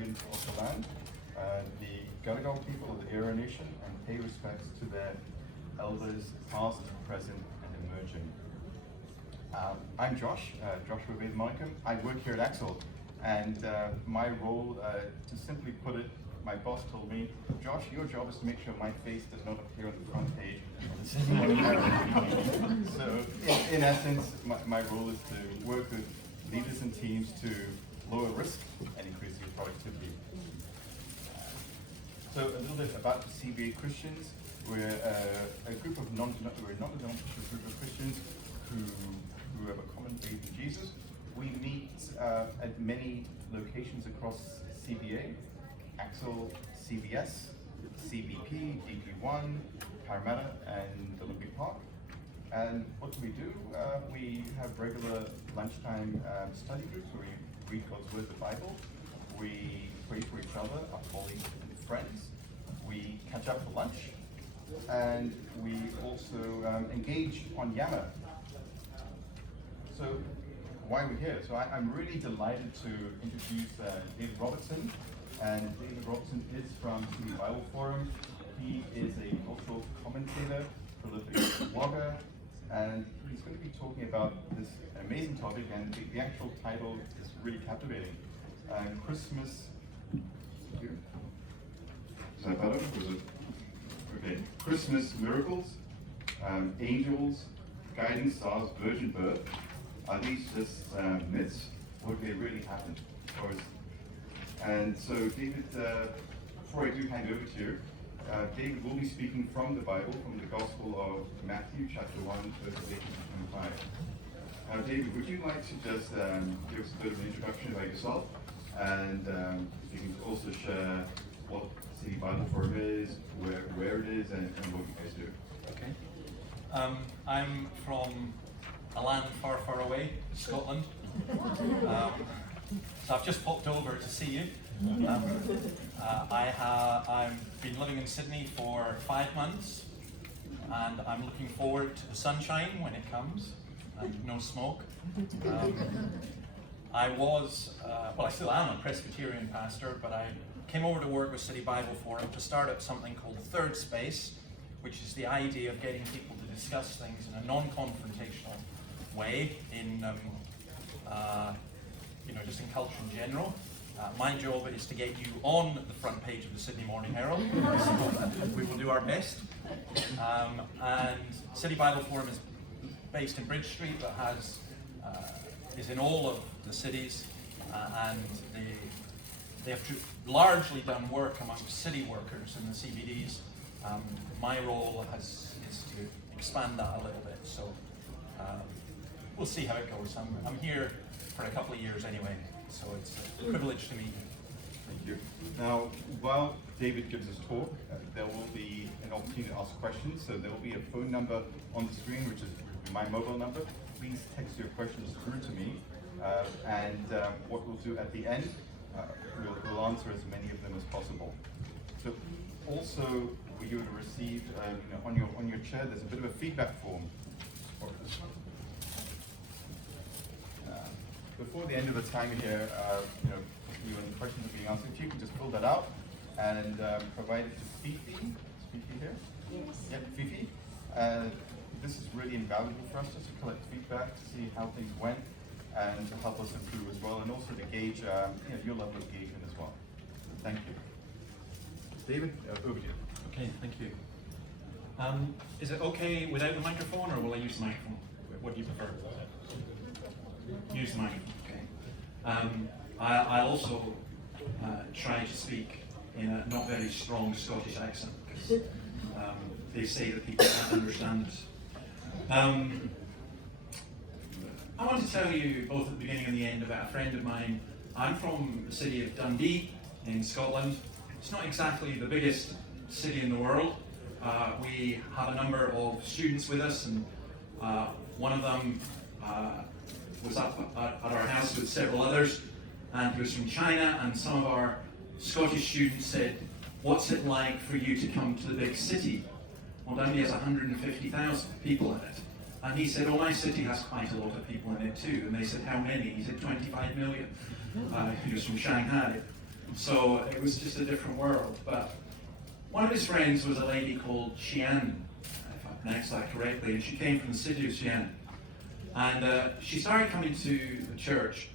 custodians of the land, the Gadigal people of the Eora Nation, and pay respects to their elders, past, present, and emerging. I'm Josh, Joshua Vaith-Monicum. I work here at Axel, and my role, to simply put it, my boss told me, Josh, your job is to make sure my face does not appear on the front page of the Sydney Morning Herald. So, in essence, my role is to work with leaders and teams to lower risk and increase your productivity. So, a little bit about the CBA Christians. We're a group of non-denominational group of Christians who have a common faith in Jesus. We meet at many locations across CBA. Axel, CBS, CBP, DP1, Parramatta, and Olympic Park. And what do? We have regular lunchtime study groups where we read God's Word, the Bible. We pray for each other, our colleagues and friends. We catch up for lunch. And we also engage on Yammer. So why are we here? So I'm really delighted to introduce David Robertson. And David Robertson is from City Bible Forum. He is a cultural commentator, prolific blogger, and he's going to be talking about this amazing topic, and the actual title is really captivating. Christmas. Here. Is that better? Is it? Okay. Christmas miracles, angels, guiding stars, virgin birth. Are these just myths, or do they really happen? And so, David, before I do hand over to you, David will be speaking from the Bible, from the Gospel of Matthew, chapter 1, verses 18 to 25. David, would you like to just give us a bit of an introduction about yourself, and you can also share what City Bible Forum is, where it is, and what you guys do? Okay. I'm from a land far, far away, Scotland. So I've just popped over to see you. I've been living in Sydney for 5 months, and I'm looking forward to the sunshine when it comes, and no smoke. I still am a Presbyterian pastor, but I came over to work with City Bible Forum to start up something called the Third Space, which is the idea of getting people to discuss things in a non-confrontational way, just in culture in general. My job is to get you on the front page of the Sydney Morning Herald. So we will do our best. And City Bible Forum is based in Bridge Street, but is in all of the cities, and they have largely done work amongst city workers in the CBDs. My role is to expand that a little bit. So we'll see how it goes. I'm here for a couple of years anyway, so it's a privilege to meet you. Thank you. Now, while David gives his talk, there will be an opportunity to ask questions. So there will be a phone number on the screen, which is my mobile number. Please text your questions through to me, and what we'll do at the end, we'll answer as many of them as possible. So also, you would have received on your chair, there's a bit of a feedback form. Before the end of the time here, when the questions are being answered, if you can just fill that out and provide it to Fifi. Is Fifi here? Yes. Yep, Fifi. This is really invaluable for us just to collect feedback, to see how things went, and to help us improve as well, and also to gauge your level of engagement as well. So thank you. David, over to you. Okay, thank you. Is it okay without the microphone, or will I use the microphone? What do you prefer? Use the microphone, okay. I also try to speak in a not very strong Scottish accent, because they say that people can't understand us. I want to tell you both at the beginning and the end about a friend of mine. I'm from the city of Dundee in Scotland. It's not exactly the biggest city in the world. We have a number of students with us, and one of them was up at our house with several others, and he was from China, and some of our Scottish students said, "What's it like for you to come to the big city?" Well, Dundee has 150,000 people in it. And he said, "Oh, my city has quite a lot of people in it too." And they said, "How many?" He said, 25 million. He was from Shanghai. So it was just a different world. But one of his friends was a lady called Xian, if I pronounced that correctly, and she came from the city of Xian. And she started coming to the church,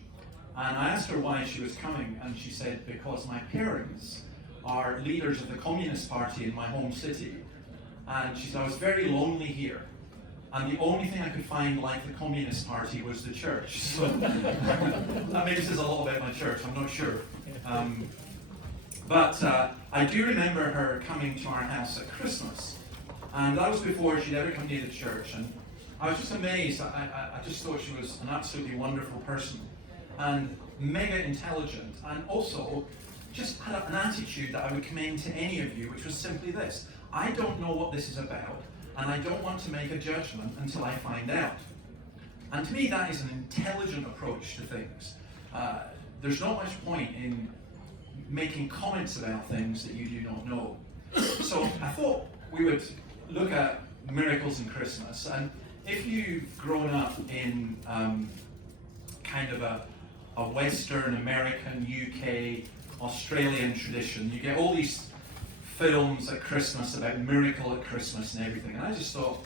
and I asked her why she was coming, and she said, because my parents are leaders of the Communist Party in my home city. And she said, I was very lonely here. And the only thing I could find like the Communist Party was the church. So that maybe says a lot about my church, I'm not sure. But I do remember her coming to our house at Christmas. And that was before she'd ever come near the church. And I was just amazed. I just thought she was an absolutely wonderful person. And mega intelligent. And also just had an attitude that I would commend to any of you, which was simply this. I don't know what this is about. And I don't want to make a judgment until I find out. And to me, that is an intelligent approach to things. There's not much point in making comments about things that you do not know. So I thought we would look at miracles in Christmas. And if you've grown up in kind of a Western, American, UK, Australian tradition, you get all these films at Christmas about miracle at Christmas and everything. And I just thought,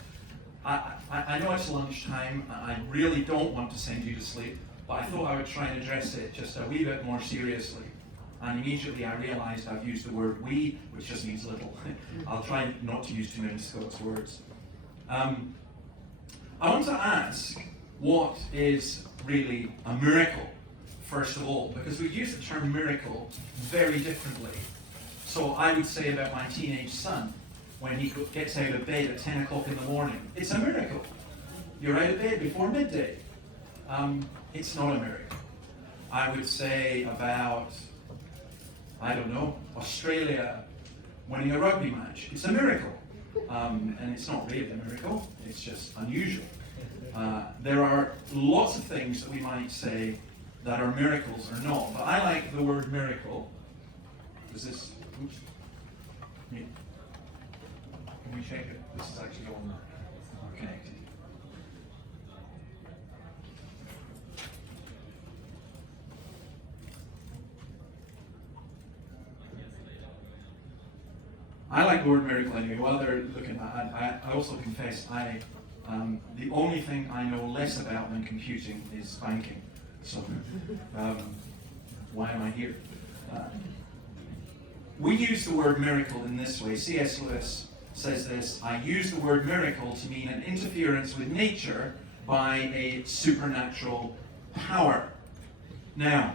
I know it's lunchtime, I really don't want to send you to sleep, but I thought I would try and address it just a wee bit more seriously. And immediately I realized I've used the word we, which just means little. I'll try not to use too many Scots words. I want to ask, what is really a miracle, first of all? Because we use the term miracle very differently. So I would say about my teenage son, when he gets out of bed at 10 o'clock in the morning, it's a miracle. You're out of bed before midday. It's not a miracle. I would say about, I don't know, Australia winning a rugby match. It's a miracle. And it's not really a miracle, it's just unusual. There are lots of things that we might say that are miracles or not, but I like the word miracle. Is this, oops. Yeah. Can we check it? This is actually all connected. I like the word miracle anyway. While they're looking at I also confess the only thing I know less about than computing is banking. So why am I here? We use the word miracle in this way. C.S. Lewis says this: I use the word miracle to mean an interference with nature by a supernatural power. Now,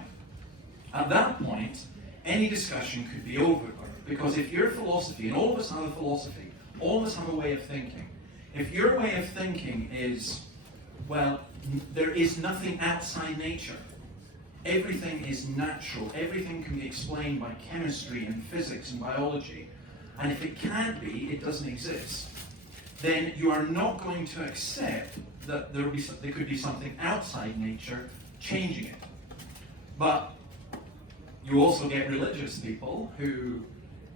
at that point, any discussion could be over. Because if your philosophy, and all of us have a philosophy, all of us have a way of thinking, if your way of thinking is, well, there is nothing outside nature, everything is natural, everything can be explained by chemistry and physics and biology, and if it can't be, it doesn't exist, then you are not going to accept that there could be something outside nature changing it. But you also get religious people who,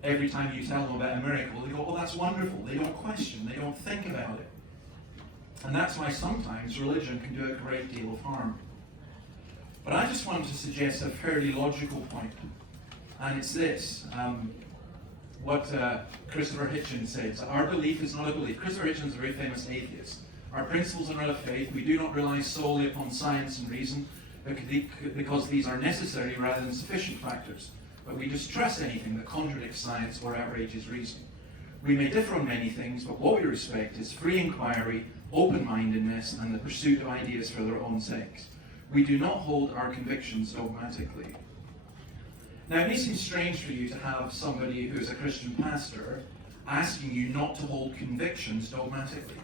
every time you tell them about a miracle, they go, oh, that's wonderful. They don't question, they don't think about it. And that's why sometimes religion can do a great deal of harm. But I just want to suggest a fairly logical point, and it's this. What Christopher Hitchens says, our belief is not a belief. Christopher Hitchens is a very famous atheist. Our principles are not of faith. We do not rely solely upon science and reason, because these are necessary rather than sufficient factors. But we distrust anything that contradicts science or outrages reason. We may differ on many things, but what we respect is free inquiry, open-mindedness, and the pursuit of ideas for their own sakes. We do not hold our convictions dogmatically. Now, it may seem strange for you to have somebody who is a Christian pastor asking you not to hold convictions dogmatically.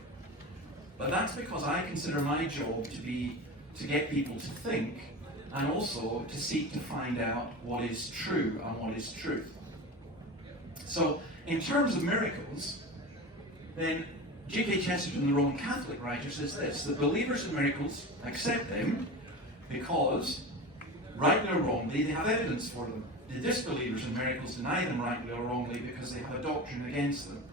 But that's because I consider my job to be to get people to think, and also to seek to find out what is true and what is truth. So, in terms of miracles, then G.K. Chesterton, the Roman Catholic writer, says this: that believers in miracles accept them because, rightly or wrongly, they have evidence for them. The disbelievers in miracles deny them rightly or wrongly because they have a doctrine against them.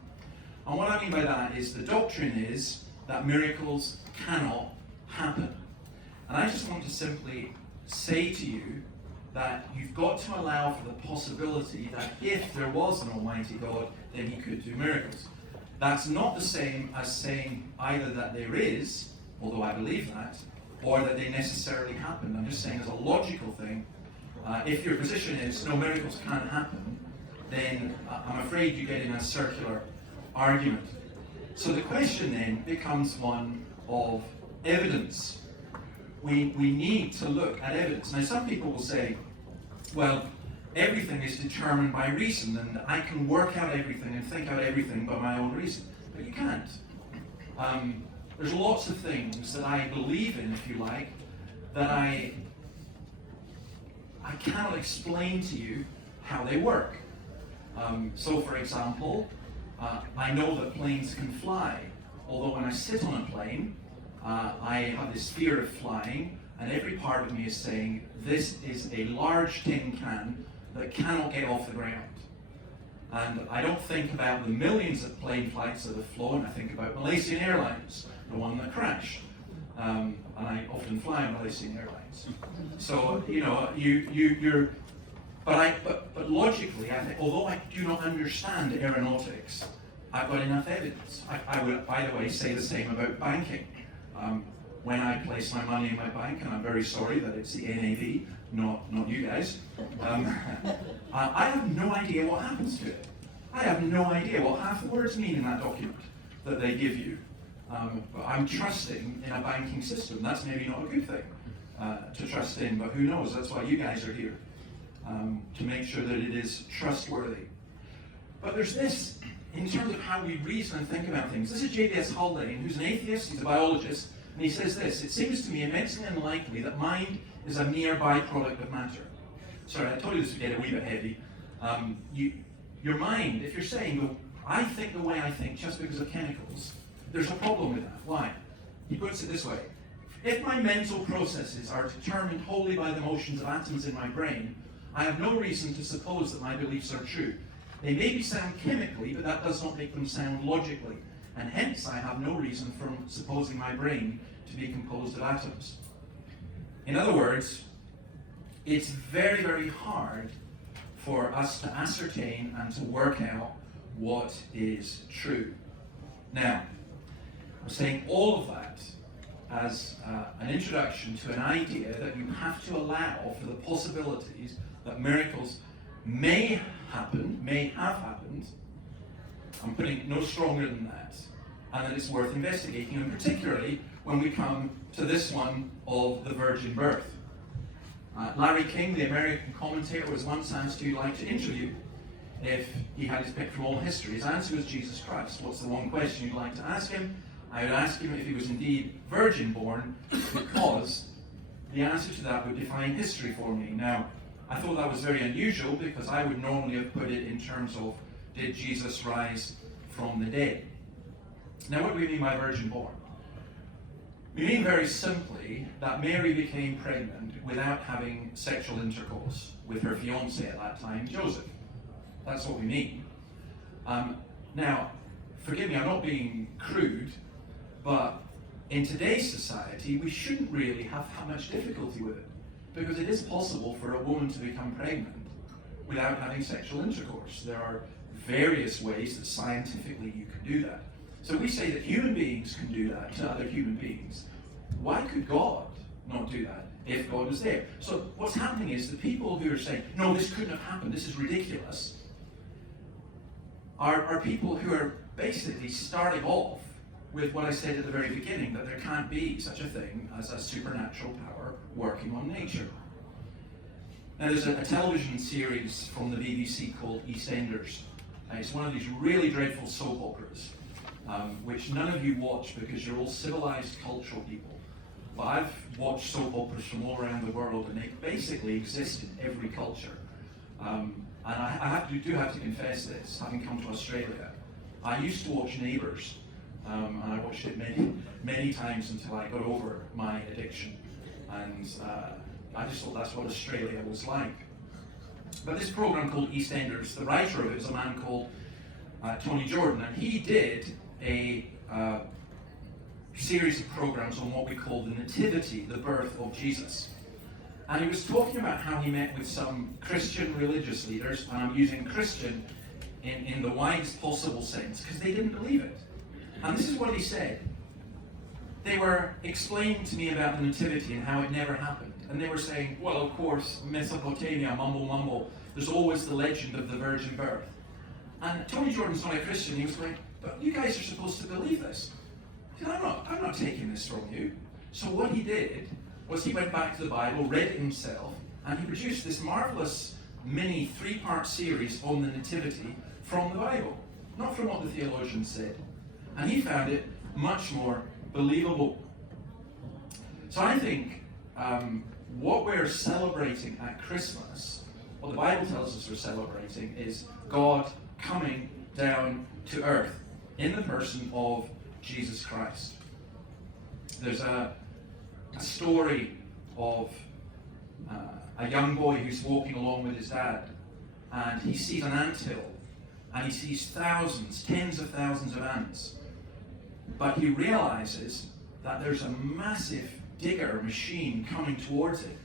And what I mean by that is the doctrine is that miracles cannot happen. And I just want to simply say to you that you've got to allow for the possibility that if there was an almighty God, then he could do miracles. That's not the same as saying either that there is, although I believe that, or that they necessarily happened. I'm just saying as a logical thing, if your position is no, miracles can't happen, then I'm afraid you get in a circular argument. So the question then becomes one of evidence. We need to look at evidence. Now some people will say, well, everything is determined by reason, and I can work out everything and think out everything by my own reason. But you can't. There's lots of things that I believe in, if you like, that I cannot explain to you how they work. So for example, I know that planes can fly, although when I sit on a plane, I have this fear of flying, and every part of me is saying, this is a large tin can that cannot get off the ground. And I don't think about the millions of plane flights that have flown. I think about Malaysian Airlines, the one that crashed. And I often fly on Malaysian Airlines. So, you know, but logically, I think, although I do not understand aeronautics, I've got enough evidence. I would, by the way, say the same about banking. When I place my money in my bank, and I'm very sorry that it's the NAV, not you guys, I have no idea what happens to it. I have no idea what half the words mean in that document that they give you. But I'm trusting in a banking system. That's maybe not a good thing to trust in, but who knows? That's why you guys are here, to make sure that it is trustworthy. But there's this, in terms of how we reason and think about things. This is J.B.S. Haldane, who's an atheist, he's a biologist, and he says this: it seems to me immensely unlikely that mind is a mere byproduct of matter. Sorry, I told you this would get a wee bit heavy. Your mind, if you're saying, well, I think the way I think just because of chemicals, there's a problem with that. Why? He puts it this way: if my mental processes are determined wholly by the motions of atoms in my brain, I have no reason to suppose that my beliefs are true. They maybe sound chemically, but that does not make them sound logically, and hence I have no reason for supposing my brain to be composed of atoms. In other words, it's very, very hard for us to ascertain and to work out what is true. Now, I'm saying all of that as an introduction to an idea that you have to allow for the possibilities that miracles may happen, may have happened. I'm putting it no stronger than that, and that it's worth investigating, and particularly when we come to this one of the virgin birth. Larry King, the American commentator, was once asked who he'd like to interview if he had his pick from all history. His answer was Jesus Christ. What's the one question you'd like to ask him? I would ask him if he was indeed virgin born, because the answer to that would define history for me. Now, I thought that was very unusual, because I would normally have put it in terms of, did Jesus rise from the dead? Now, what do we mean by virgin born? We mean very simply that Mary became pregnant without having sexual intercourse with her fiancé at that time, Joseph. That's what we mean. Now, forgive me, I'm not being crude, but in today's society, we shouldn't really have that much difficulty with it, because it is possible for a woman to become pregnant without having sexual intercourse. There are various ways that scientifically you can do that. So we say that human beings can do that to other human beings. Why could God not do that if God was there? So what's happening is the people who are saying, no, this couldn't have happened, this is ridiculous, are people who are basically starting off with what I said at the very beginning, that there can't be such a thing as a supernatural power working on nature. Now, there's a television series from the BBC called EastEnders. It's one of these really dreadful soap operas, which none of you watch because you're all civilized, cultural people. But I've watched soap operas from all around the world, and they basically exist in every culture. And I do have to confess this, having come to Australia. I used to watch Neighbours, and I watched it many times until I got over my addiction. And I just thought that's what Australia was like. But this program called EastEnders, the writer of it was a man called Tony Jordan, and he did a series of programs on what we call the Nativity, the birth of Jesus. And he was talking about how he met with some Christian religious leaders, and I'm using Christian in the widest possible sense, because they didn't believe it. And this is what he said. They were explaining to me about the Nativity and how it never happened. And they were saying, well, of course, Mesopotamia, mumble, mumble, there's always the legend of the virgin birth. And Tony Jordan's not a Christian. He was going, but you guys are supposed to believe this. He said, I'm not taking this from you. So what he did was he went back to the Bible, read it himself, and he produced this marvelous mini 3-part series on the Nativity from the Bible, not from what the theologians said. And he found it much more believable. So I think what we're celebrating at Christmas, what the Bible tells us we're celebrating, is God coming down to earth in the person of Jesus Christ. There's a story of a young boy who's walking along with his dad, and he sees an anthill, and he sees thousands, tens of thousands of ants. But he realizes that there's a massive digger machine coming towards it,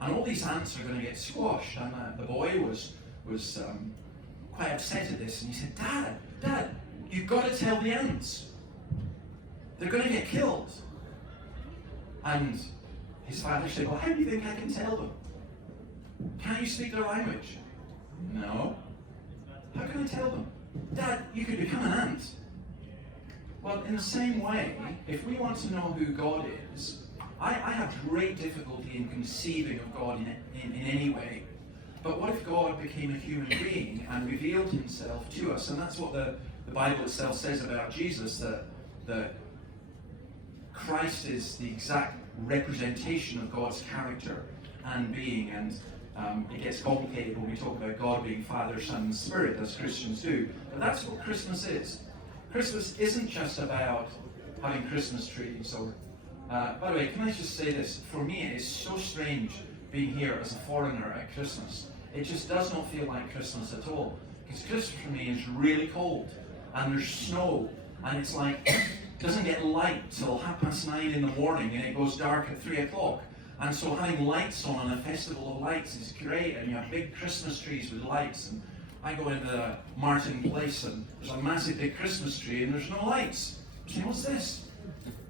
and all these ants are going to get squashed. And the boy was quite upset at this, and he said, Dad, you've got to tell the ants. They're going to get killed. And his father said, well, how do you think I can tell them? Can't you speak their language? No. How can I tell them? Dad, you could become an ant. Well, in the same way, if we want to know who God is, I have great difficulty in conceiving of God in any way. But what if God became a human being and revealed himself to us? And that's what the Bible itself says about Jesus, that Christ is the exact representation of God's character and being. And it gets complicated when we talk about God being Father, Son, and Spirit, as Christians do. But that's what Christmas is. Christmas isn't just about having Christmas trees. Or, by the way, can I just say this? For me, it is so strange being here as a foreigner at Christmas. It just does not feel like Christmas at all. Because Christmas for me is really cold, and there's snow, and it's like, it doesn't get light till 9:30 in the morning, and it goes dark at 3 o'clock. And so having lights on a festival of lights is great, and you have big Christmas trees with lights. And I go into Martin Place, and there's a massive big Christmas tree, and there's no lights. I'm saying, what's this?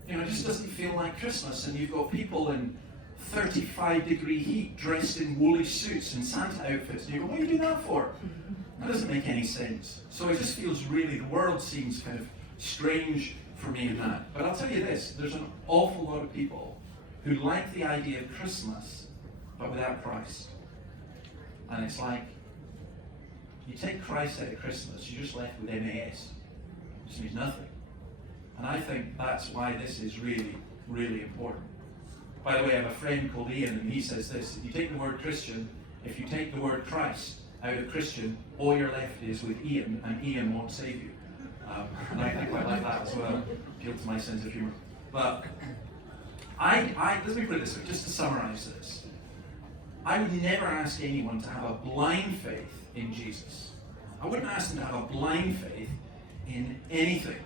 You know, it just doesn't feel like Christmas. And you've got people in 35-degree heat dressed in woolly suits and Santa outfits, and you go, what are you doing that for? That doesn't make any sense. So it just feels really, the world seems kind of strange for me in that. But I'll tell you this, there's an awful lot of people who like the idea of Christmas, but without Christ. And it's like, you take Christ out of Christmas, you're just left with MAS. It just means nothing. And I think that's why this is really, really important. By the way, I have a friend called Ian, and he says this: if you take the word Christian, if you take the word Christ out of Christian, all you're left is with Ian, and Ian won't save you. And I quite like that as well. Appeal to my sense of humour. But let me put it this way, just to summarise this. I would never ask anyone to have a blind faith in Jesus. I wouldn't ask them to have a blind faith in anything.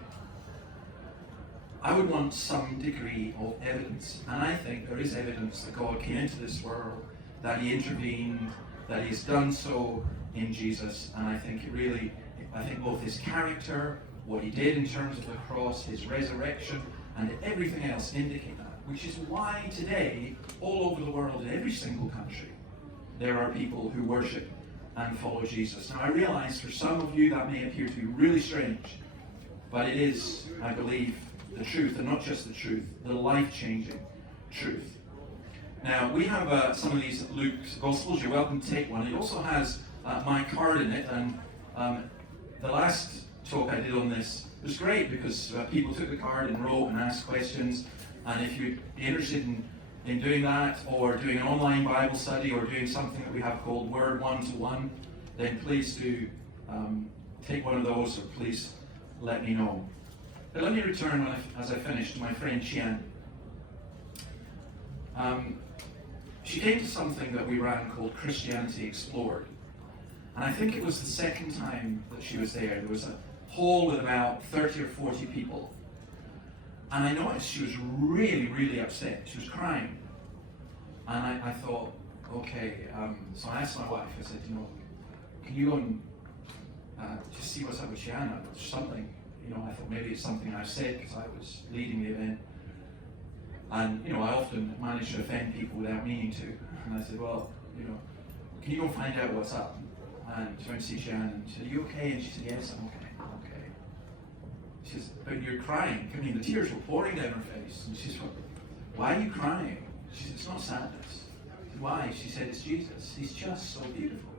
I would want some degree of evidence. And I think there is evidence that God came into this world, that he intervened, that he has done so in Jesus. And I think both his character, what he did in terms of the cross, his resurrection, and everything else indicate that. Which is why today, all over the world, in every single country, there are people who worship and follow Jesus. Now I realize for some of you that may appear to be really strange, but it is, I believe, the truth, and not just the truth, the life-changing truth. Now, we have some of these Luke's Gospels. You're welcome to take one. It also has my card in it, and the last talk I did on this was great because people took the card and wrote and asked questions, and if you'd be interested in doing that, or doing an online Bible study, or doing something that we have called Word 1-to-1, then please do take one of those, or please let me know. But let me return, as I finish, to my friend Qian. She came to something that we ran called Christianity Explored. And I think it was the second time that she was there. There was a hall with about 30 or 40 people. And I noticed she was really, really upset. She was crying. And I thought, okay. So I asked my wife, I said, can you go and just see what's up with Shanna? Or something. I thought maybe it's something I said because I was leading the event. And, I often manage to offend people without meaning to. And I said, well, can you go find out what's up? And she went to see Shannon and she said, are you okay? And she said, yes, I'm okay, I'm okay. She says, but you're crying. I mean, the tears were pouring down her face. And she said, why are you crying? She said, it's not sadness. I said, why? She said, it's Jesus. He's just so beautiful.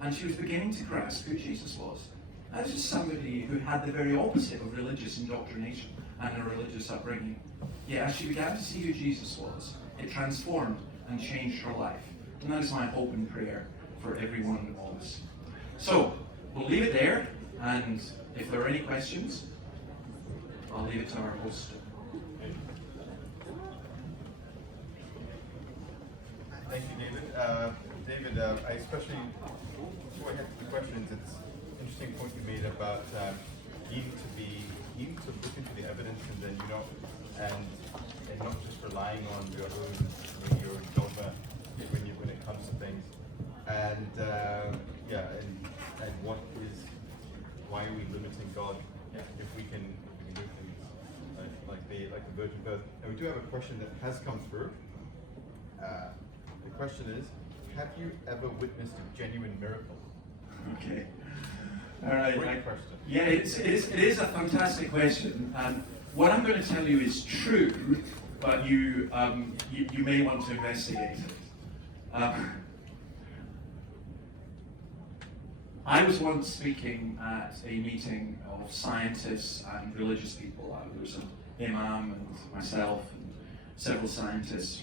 And she was beginning to grasp who Jesus was. As just somebody who had the very opposite of religious indoctrination and a religious upbringing. Yet as she began to see who Jesus was, it transformed and changed her life. And that is my hope and prayer for every one of us. So, we'll leave it there, and if there are any questions, I'll leave it to our host. Thank you, David. David, I especially, before I get to the questions, it's an interesting point you made about needing to look into the evidence and then and not just relying on your own dogma when it comes to things. And why are we limiting God if we can do things like the virgin birth? And we do have a question that has come through. The question is, have you ever witnessed a genuine miracle? Okay. All right. Great question. Yeah, it is a fantastic question. What I'm going to tell you is true, but you may want to investigate it. I was once speaking at a meeting of scientists and religious people. There was an imam and myself and several scientists.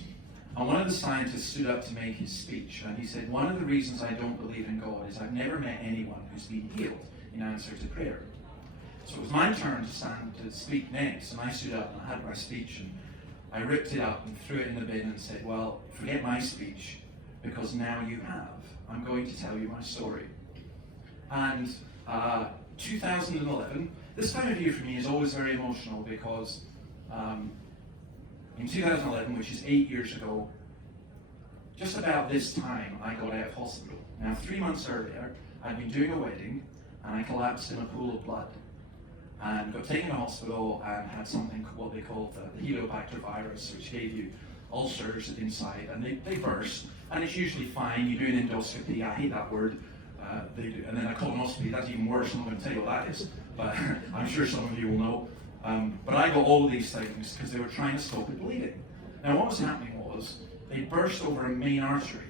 And one of the scientists stood up to make his speech, and he said, one of the reasons I don't believe in God is I've never met anyone who's been healed in answer to prayer. So it was my turn to stand to speak next, and I stood up and I had my speech, and I ripped it up and threw it in the bin and said, well, forget my speech, because now you have. I'm going to tell you my story. And 2011, this time of year for me is always very emotional because in 2011, which is 8 years ago, just about this time, I got out of hospital. Now, 3 months earlier, I'd been doing a wedding, and I collapsed in a pool of blood, and got taken to hospital and had something, what they call the Helicobacter virus, which gave you ulcers inside, and they burst, and it's usually fine. You do an endoscopy, I hate that word, they do, and then a colonoscopy, that's even worse. I'm not going to tell you what that is, but I'm sure some of you will know. But I got all of these things because they were trying to stop it bleeding. Now what was happening was, they burst over a main artery,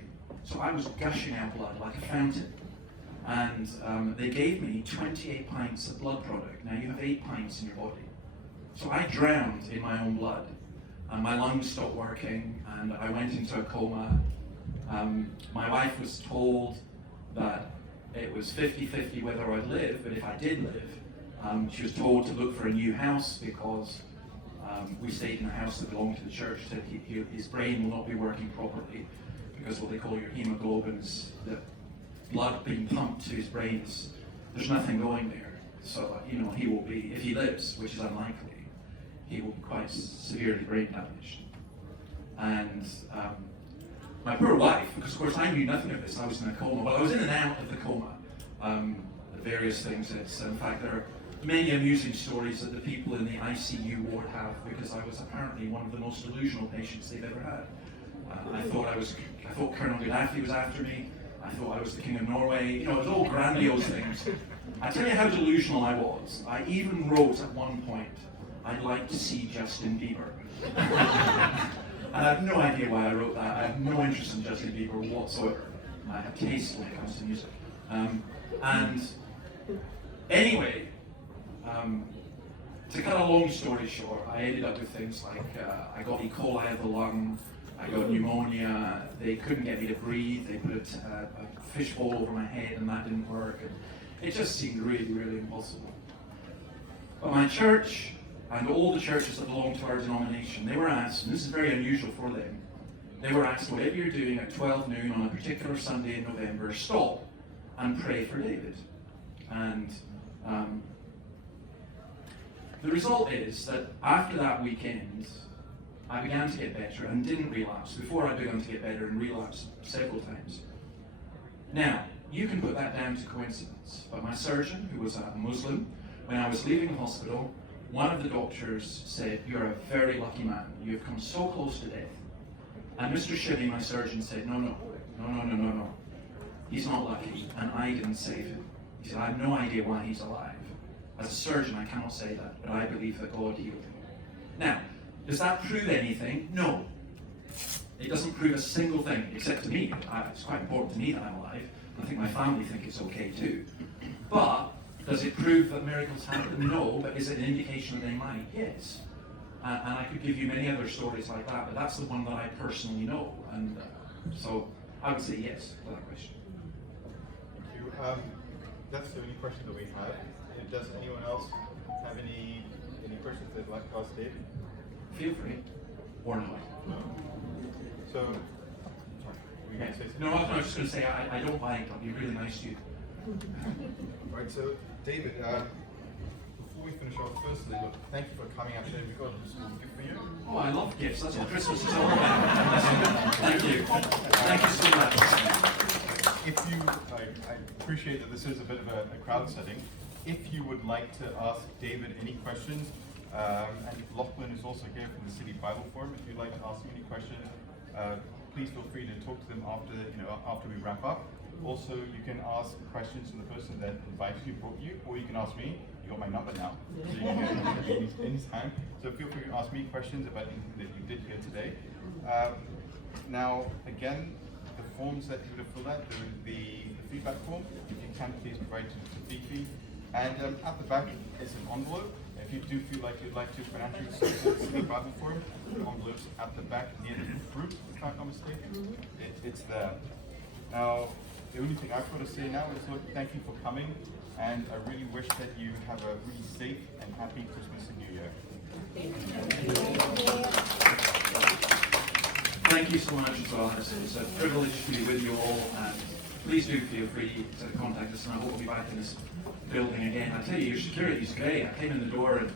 so I was gushing out blood like a fountain. And they gave me 28 pints of blood product. Now you have 8 pints in your body. So I drowned in my own blood, and my lungs stopped working, and I went into a coma. My wife was told that it was 50-50 whether I'd live, but if I did live, she was told to look for a new house because we stayed in a house that belonged to the church, that his brain will not be working properly because what they call your hemoglobins, the blood being pumped to his brains, there's nothing going there. So, he will be, if he lives, which is unlikely, he will be quite severely brain damaged. And my poor wife, because of course I knew nothing of this, I was in a coma. Well, I was in and out of the coma, various things. In fact, there are many amusing stories that the people in the ICU ward have, because I was apparently one of the most delusional patients they've ever had. I thought Colonel Gaddafi was after me. I thought I was the King of Norway. It was all grandiose things. I tell you how delusional I was. I even wrote at one point, I'd like to see Justin Bieber. And I have no idea why I wrote that. I have no interest in Justin Bieber whatsoever. I have taste when it comes to music. And anyway, to cut a long story short, I ended up with things like I got E. coli of the lung, I got pneumonia, they couldn't get me to breathe, they put a fishbowl over my head and that didn't work. And it just seemed really, really impossible. But my church, and all the churches that belong to our denomination, they were asked, and this is very unusual for them, they were asked, whatever you're doing at 12 noon on a particular Sunday in November, stop and pray for David. And the result is that after that weekend, I began to get better and didn't relapse. Before I began to get better and relapsed several times. Now, you can put that down to coincidence, but my surgeon, who was a Muslim, when I was leaving the hospital, one of the doctors said, "You're a very lucky man. You've come so close to death." And Mr. Shibby, my surgeon, said, no. He's not lucky, and I didn't save him. He said, "I have no idea why he's alive. As a surgeon, I cannot say that, but I believe that God healed him." Now, does that prove anything? No. It doesn't prove a single thing, except to me. It's quite important to me that I'm alive. I think my family think it's okay too. But does it prove that miracles happen? No. But is it an indication that they might? Yes. And I could give you many other stories like that, but that's the one that I personally know. And so I would say yes to that question. Thank you. That's the only question that we have. Does anyone else have any questions they'd like to ask David? Feel free. Or not. No. So, sorry, were you going to say something? No, I was just going to say I don't mind. I'll be really nice to you. Right, so David, before we finish off, firstly, look, thank you for coming out today. We've got a small gift for you. Oh, I love gifts. That's what Christmas is all about. Thank you. Thank you so much. If you, I appreciate that this is a bit of a crowd setting. If you would like to ask David any questions, and Lachlan is also here from the City Bible Forum. If you'd like to ask him any questions, please feel free to talk to them after we wrap up. Also, you can ask questions to the person that invited you, brought you, or you can ask me. You got my number now, so you can get me anytime. So feel free to ask me questions about anything that you did here today. Now, again, the forms that you would have filled out, the feedback form, if you can please provide to Fifi. And at the back is an envelope. If you do feel like you'd like to financially support the Bible Forum, the envelope's at the back near the group, if I'm not mistaken. It's there. Now, the only thing I've got to say now is, look, thank you for coming, and I really wish that you have a really safe and happy Christmas and New Year. Thank you so much as well. It's a privilege to be with you all, and please do feel free to contact us, and I hope we'll be back in this building again. I tell you, your security is great. I came in the door and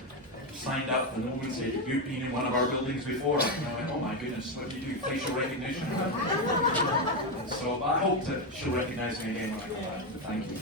signed up, and the woman said, "You've been in one of our buildings before." And I went, "Oh my goodness, what do you do? Facial recognition?" So I hope that she'll recognize me again when I come back. But thank you.